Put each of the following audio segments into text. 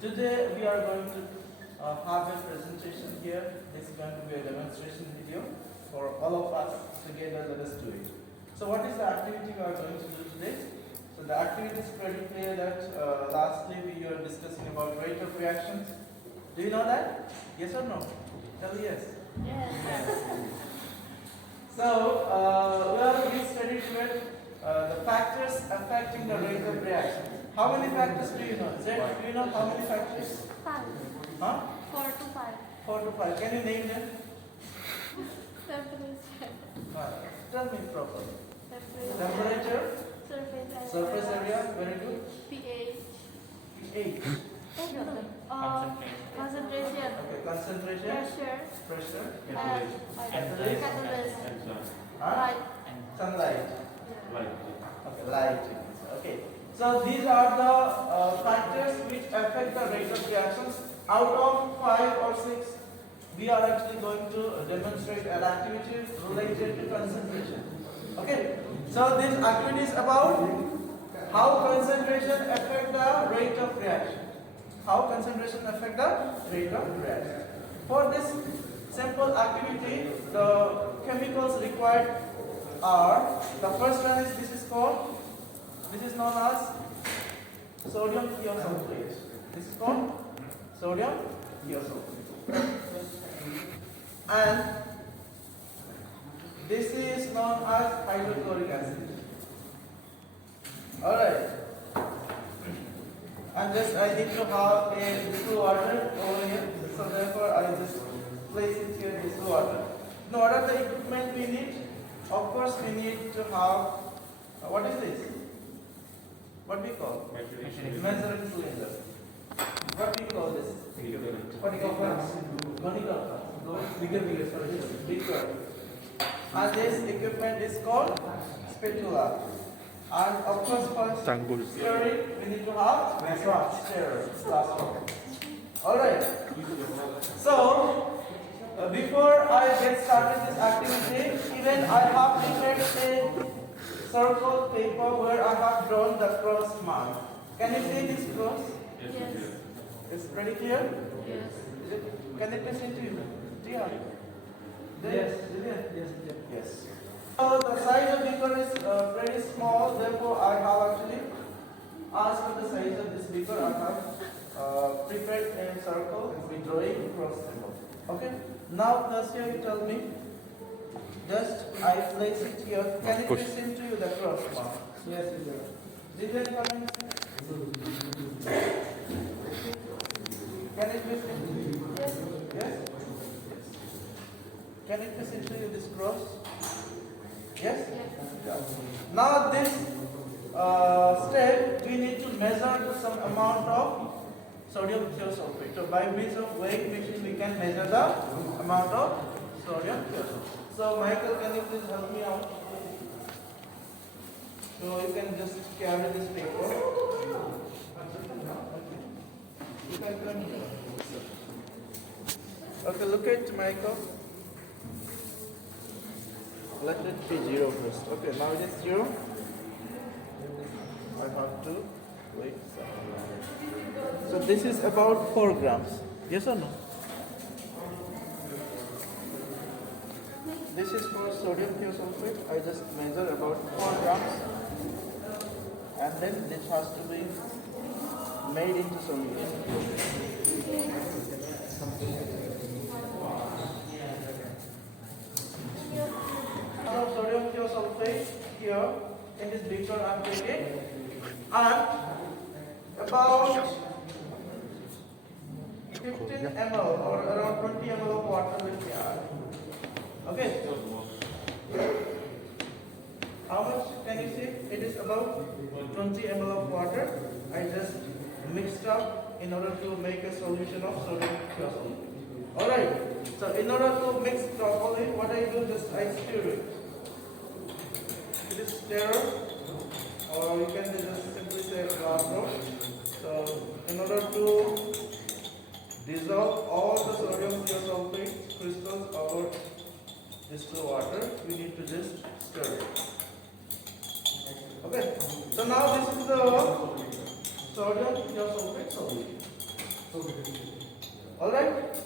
Today we are going to have a presentation here. This is going to be a demonstration video for all of us together. Let us do it. So what is the activity we are going to do today? So the activity is pretty clear that lastly we were discussing about rate of reactions. Do you know that? Yes or no? Tell me yes. Yes. So we are going to study today the factors affecting the rate of reaction. How many factors do you know? Do you know how many factors? 5. Huh? 4 to 5. 4 to 5. Can you name them? Temperature. Tell me properly. Temperature. Temperature, surface area, very good. pH. pH, Concentration. okay, concentration, Pressure. pressure, Catalyst. huh? Light. Sunlight, okay, light. Okay, so these are the factors which affect the rate of reactions. Out of 5 or 6, we are actually going to demonstrate an activity related to concentration. Okay, so this activity is about how concentration affect the rate of reaction. How concentration affect the rate of reaction. For this simple activity, the chemicals required are, the first one is, this is known as sodium thiosulfate. This is called sodium thiosulfate. And this is known as hydrochloric acid. Alright. And just I need to have a distilled water over here. So therefore I just place it here, distilled water. Now what are the equipment we need? Of course we need to have, what is this? What we call? Measuring cylinder. What we call this? What we call flask? Conical flask. Bigger. And this equipment is called spatula. And of course for stirring we need to have stirrer. Alright. So before I get started this activity, even I have prepared a circle paper where I have drawn the cross mark. Can you see this cross? Yes. It's pretty clear? Yes. Can it be seen to you? Do you have it? Yes. So the size of beaker is very small, therefore I have actually asked for the size of this beaker. I have prepared a circle with drawing cross symbol. Okay? Now first here you tell me, just I place it here. Can it be seen to you the cross mark? Yes, it is. Did you comment? Can it be seen to you? Yes. Yes? Can it be seen to you this cross? Yes? Yeah. Now this step we need to measure some amount of sodium thiosulfate. So by means of weight machine we can measure the amount of sodium thiosulfate. So Michael, can you please help me out? So you can just carry this paper. You can come here. Okay, look at Michael. Let it be 0 first. Okay, now it is 0. I have to wait. So this is about 4 grams. Yes or no? This is for sodium thiosulfate. I just measure about 4 grams. And then this has to be made into solution. Now sodium thiosulfate here in this beaker I am taking, and about 15 ml or around 20 ml of water will be added. Okay. How much can you see? It is about 20 ml of water. I just mixed up in order to make a solution of sodium thiosulfate. Alright. So in order to mix properly, what I do is I stir it. It is stirrer, or you can just simply say glass rod. So in order to dissolve all the sodium thiosulfate crystals over distilled water, we need to just stir it. Okay. So now this is the sodium thiosulfate solution. Alright?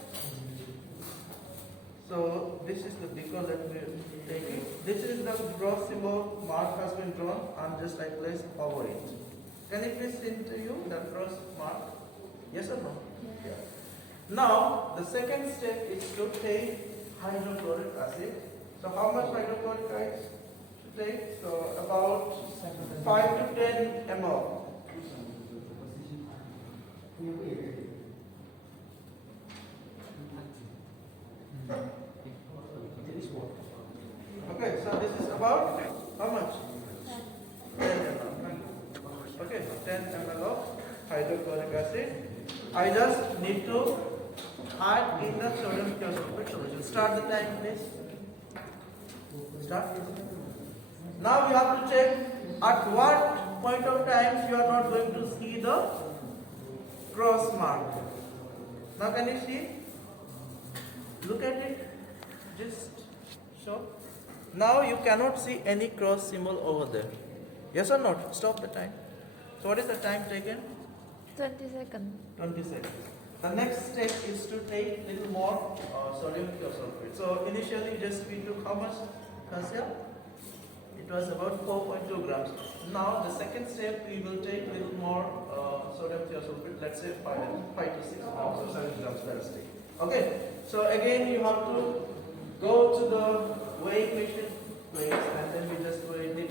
So this is the beaker that we are taking. This is the cross symbol mark has been drawn and just I place over it. Can it be seen to you, the cross mark? Yes or no? Yes. Now the second step is to take hydrochloric acid. So how much hydrochloric acid to take? So about 5 to 10 ml. Okay, so this is about how much? 10 ml. Okay, 10 ml of hydrochloric acid. I just need to add in the sodium thiosulfate solution. Start the time, please. Start. Now you have to check at what point of time you are not going to see the cross mark. Now can you see? Look at it. Just show. Now you cannot see any cross symbol over there. Yes or not? Stop the time. So what is the time taken? 20 seconds. 20 seconds. The next step is to take little more sodium thiosulfate. So initially just we took how much calcium? It was about 4.2 grams. Now the second step we will take little more sodium thiosulfate. Let's say 5 to 6 grams or 7 grams. Let us take. Okay. So again you have to go to the weighing machine place and then we just weigh it.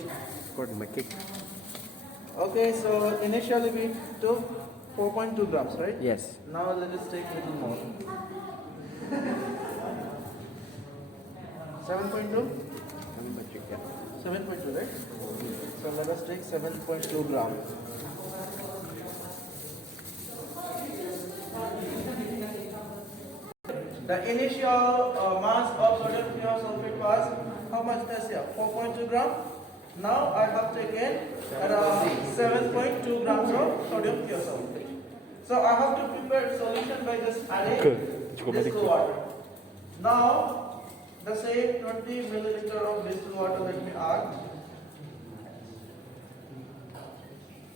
Recording my cake. Okay. So initially we took 4.2 grams, right? Yes. Now let us take a little more. 7.2? 7.2, right? So let us take 7.2 grams. The initial mass of sodium thiosulfate was how much this here? 4.2 grams. Now I have taken around 7.2 grams of sodium thiosulfate. So I have to prepare solution by just adding distilled water. Now the same 20 milliliter of distilled water let me add.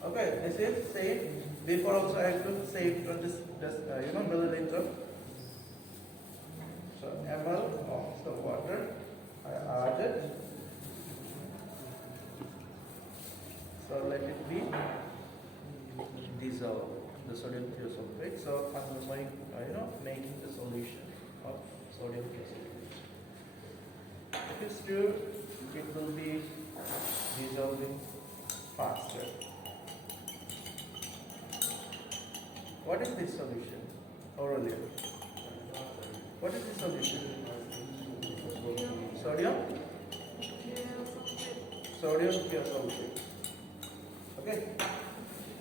Okay, this is same. Before also I have to say 20 milliliter. So ml of the water I added. So let it be dissolve the sodium thiosulfate. So I'm going, making the solution of sodium thiosulfate. If it's true, it will be dissolving faster. What is this solution? Earlier. What is this solution? Sodium? Sodium thiosulfate. Okay.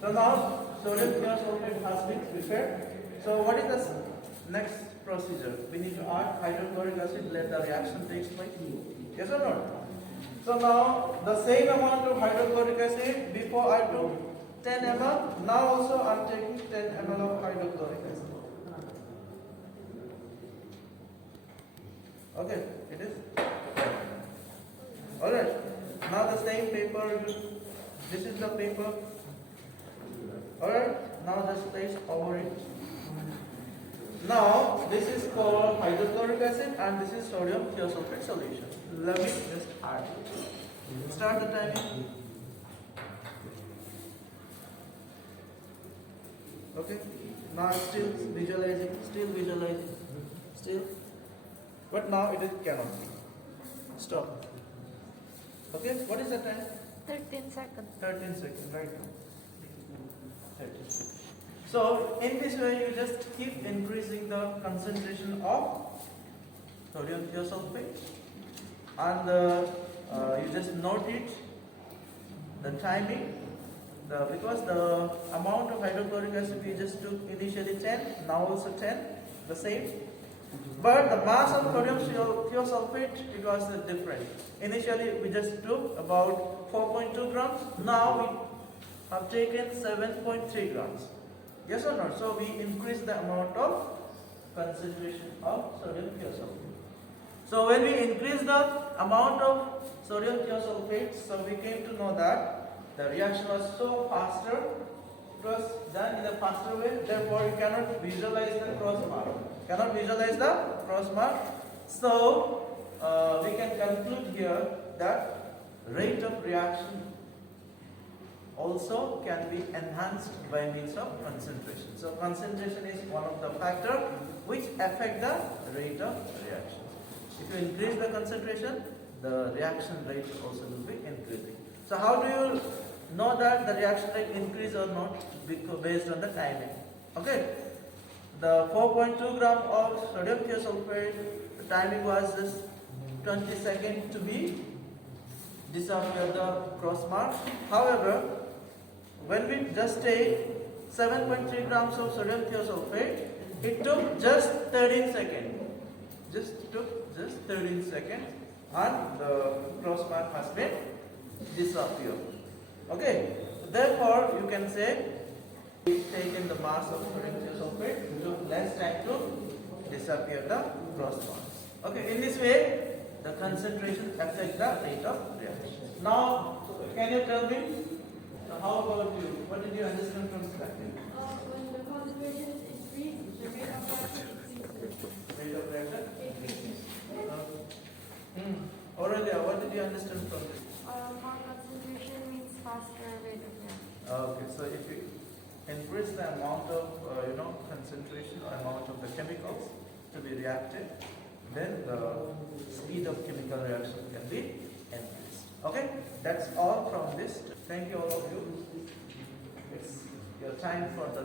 So now sodium thiosulfate has been prepared. So what is the next procedure? We need to add hydrochloric acid, let the reaction takes place. Yes or no? So now the same amount of hydrochloric acid, before I took 10 ml, now also I am taking 10 ml of hydrochloric acid. Okay, it is. Alright, now the same paper, this is the paper. Alright, now just place over it. Now this is called hydrochloric acid and this is sodium thiosulfate solution. Let me just add it. Start the timing. Okay, now still visualizing, still. But now it is cannot. Stop. Okay, what is the time? 13 seconds. 13 seconds, right now. 13 seconds. So, in this way, you just keep increasing the concentration of sodium thiosulfate and you just note it, the timing, because the amount of hydrochloric acid we just took initially 10, now also 10, the same. But the mass of sodium thiosulfate, it was different. Initially, we just took about 4.2 grams. Now we have taken 7.3 grams. Yes or not? So we increase the amount of concentration of sodium thiosulfate. So when we increase the amount of sodium thiosulfate, so we came to know that the reaction was so faster. It was done in a faster way. Therefore, you cannot visualize the cross mark. Cannot visualize the cross mark. So, we can conclude here that rate of reaction also can be enhanced by means of concentration. So, concentration is one of the factors which affect the rate of reaction. If you increase the concentration, the reaction rate also will be increasing. So, how do you know that the reaction rate increase or not? Because based on the timing. Okay, the 4.2 gram of sodium thiosulfate, the timing was just 20 seconds to be disappear the cross mark. However, when we just take 7.3 grams of sodium thiosulfate, it took just 13 seconds. Just 13 seconds, and the cross mark has been disappeared. Okay, therefore you can say we've taken the mass of sodium thiosulfate, it took less time to disappear the cross marks. Okay, in this way the concentration affects the rate of reaction. Now, can you tell me how about you? What did you understand from that? When the concentration is increased, the rate of reaction increases. Rate of reaction? Increases. Aurelia, what did you understand from this? More concentration means faster rate of reaction. Okay, so if you increase the amount of concentration or amount of the chemicals to be reacted, then the speed of chemical reaction can be increased. Okay, that's all from this. Thank you all of you. It's your time for the